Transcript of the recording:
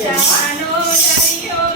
Yes.